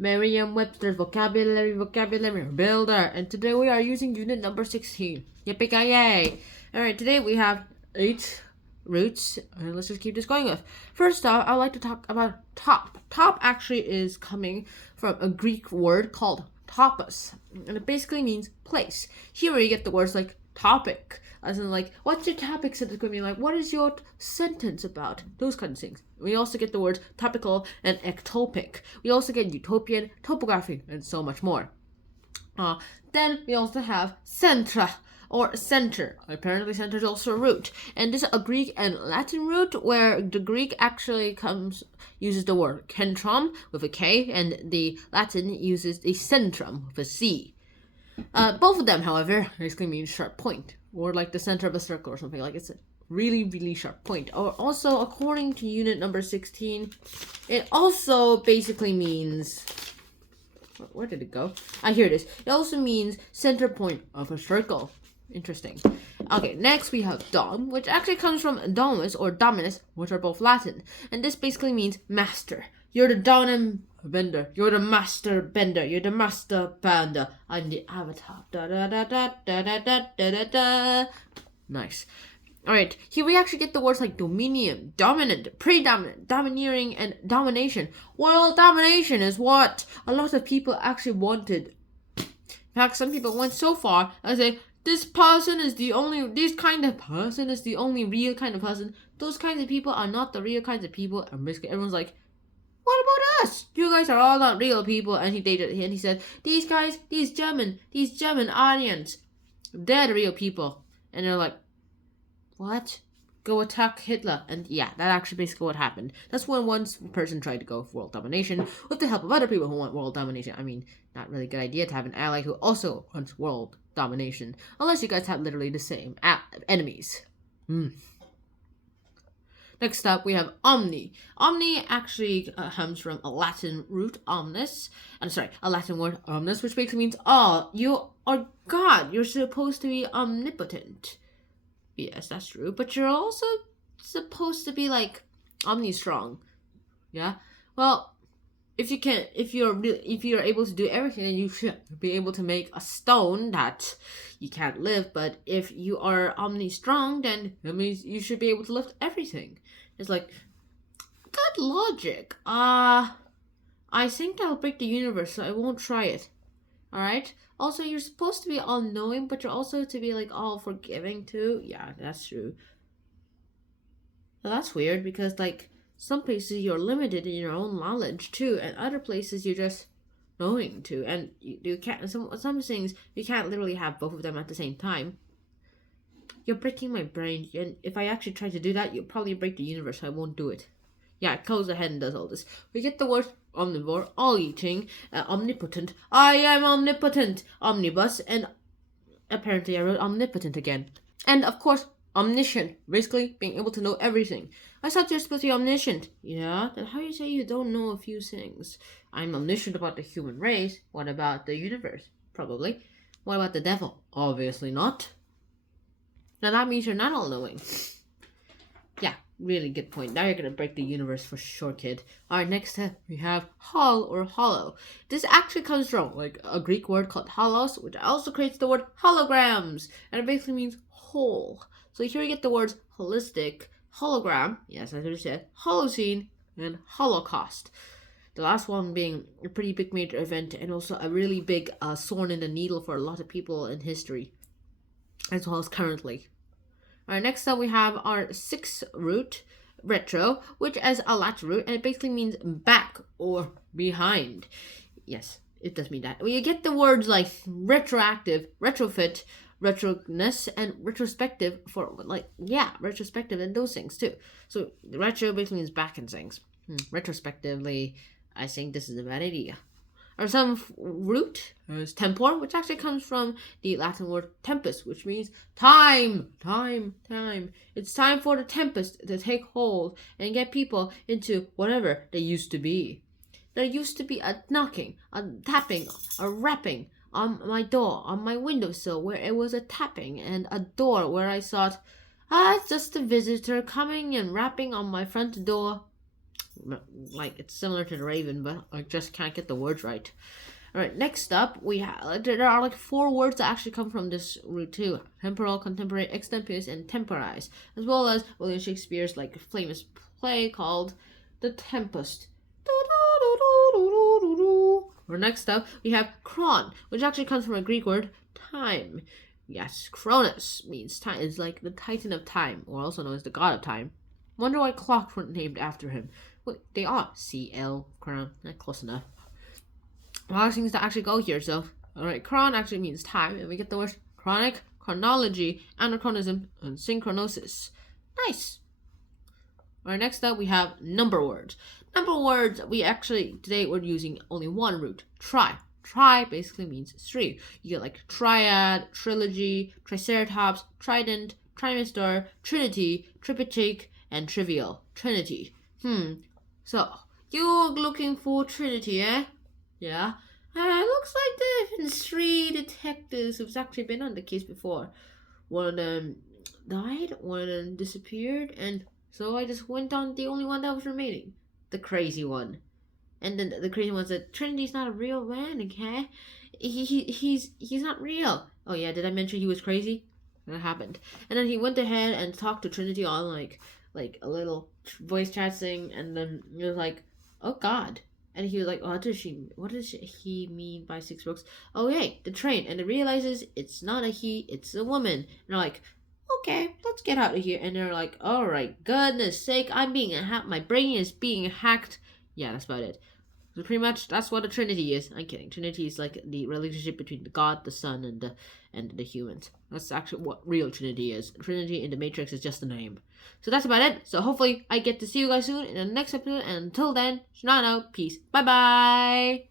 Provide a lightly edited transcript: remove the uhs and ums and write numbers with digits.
Merriam-Webster's vocabulary builder, and today we are using unit number 16. Yippee-ki-yay! Alright, today we have 8 roots, and let's just keep this going with. First off, I'd like to talk about top. Top actually is coming from a Greek word called topos, and it basically means place. Here you get the words like topic, as in like, what's your topic sentence going to be like? What is your sentence about? Those kinds of things. We also get the words topical and ectopic. We also get utopian, topography, and so much more. Then we also have centra, or center. Apparently center is also a root. And this is a Greek and Latin root, where the Greek actually uses the word centrum with a K, and the Latin uses the centrum with a C. Both of them, however, basically mean sharp point, or like the center of a circle or something. Like it's a really, really sharp point. Or also, according to unit number 16, it also basically means... Where did it go? Here it is. It also means center point of a circle. Interesting. Okay, next we have dom, which actually comes from domus or dominus, which are both Latin. And this basically means master. You're the dominant bender. You're the master bender. You're the master bender. I'm the avatar. Da da da da da da da da da da. Nice. Alright, here we actually get the words like dominion, dominant, predominant, domineering, and domination. Well, domination is what a lot of people actually wanted. In fact, some people went so far as say, this kind of person is the only real kind of person. Those kinds of people are not the real kinds of people. And basically everyone's like, what about us? You guys are all not real people. And he said, these guys, these German Aryans, they're the real people. And they're like, what? Go attack Hitler. And yeah, that actually basically what happened. That's when one person tried to go for world domination with the help of other people who want world domination. I mean, not really a good idea to have an ally who also wants world domination, unless you guys have literally the same enemies. Next up, we have omni. Omni actually comes from a Latin root, omnis. A Latin word, omnis, which basically means all. You are God. You're supposed to be omnipotent. Yes, that's true. But you're also supposed to be like omni-strong. Yeah? Well, if you're able to do everything, then you should be able to make a stone that you can't lift. But if you are omni-strong, then that means you should be able to lift everything. It's like, good logic. I think I'll break the universe, so I won't try it. Alright? Also, you're supposed to be all-knowing, but you're also to be like all-forgiving too. Yeah, that's true. Well, that's weird, because like some places you're limited in your own knowledge too, and other places you're just knowing too, and you can't. Some things you can't literally have both of them at the same time. You're breaking my brain, and if I actually try to do that, you'll probably break the universe. So I won't do it. Yeah, it goes ahead and does all this. We get the word omnivore, all-eating, omnipotent. I am omnipotent. Omnibus, and apparently I wrote omnipotent again. And of course, omniscient, basically being able to know everything. I thought you're supposed to be omniscient. Yeah, then how do you say you don't know a few things? I'm omniscient about the human race. What about the universe? Probably. What about the devil? Obviously not. Now that means you're not all-knowing. Yeah, really good point. Now you're gonna break the universe for sure, kid. Alright, next up we have hol or hollow. This actually comes from like a Greek word called holos, which also creates the word holograms, and it basically means whole. So here you get the words holistic, hologram, yes, as I just said, Holocene, and Holocaust. The last one being a pretty big major event, and also a really big thorn in the needle for a lot of people in history, as well as currently. Alright, next up we have our 6th root, retro, which is a Latin root, and it basically means back or behind. Yes, it does mean that. You get the words like retroactive, retrofit, retroness, and retrospective for retrospective and those things too. So retro basically means back and things. Retrospectively, I think this is a bad idea. Or some root is tempor, which actually comes from the Latin word tempest, which means time. It's time for the tempest to take hold and get people into whatever they used to be. There used to be a knocking, a tapping, a rapping on my door, on my windowsill, where it was a tapping, and a door where I thought, it's just a visitor coming and rapping on my front door. Like, it's similar to the raven, but I just can't get the words right. Alright, next up, we have, there are like 4 words that actually come from this root too. Temporal, contemporary, extempus, and temporize. As well as William Shakespeare's like famous play called The Tempest. Or next up, we have chron, which actually comes from a Greek word, time. Yes, Cronus means time. It's like the titan of time, or also known as the god of time. Wonder why clocks weren't named after him. Wait, they are. CL, crown. Close enough. A lot of things that actually go here, so. Alright, chron actually means time, and we get the words chronic, chronology, anachronism, and synchronosis. Nice. Alright, next up we have number words. Number words, today we're using only one root, tri. Tri basically means 3. You get like triad, trilogy, triceratops, trident, trimester, trinity, triptych, and trivial. Trinity. So, you're looking for Trinity, eh? Yeah. Looks like there have been 3 detectives who've actually been on the case before. One of them died, one of them disappeared, and so I just went on the only one that was remaining. The crazy one. And then the crazy one said, Trinity's not a real man, okay? He's not real. Oh yeah, did I mention he was crazy? That happened. And then he went ahead and talked to Trinity on like a little voice chat thing, and then he was like, oh god. And he was like, what does he mean by 6 books? Oh yay, the train. And it realizes it's not a he, it's a woman. And they're like, okay, let's get out of here. And they're like, alright, goodness sake, I'm being my brain is being hacked. Yeah, that's about it. So pretty much that's what a Trinity is. I'm kidding. Trinity is like the relationship between the God, the Son, and the humans. That's actually what real Trinity is. Trinity in the Matrix is just a name. So that's about it. So hopefully I get to see you guys soon in the next episode. And until then, Shanano, peace. Bye bye.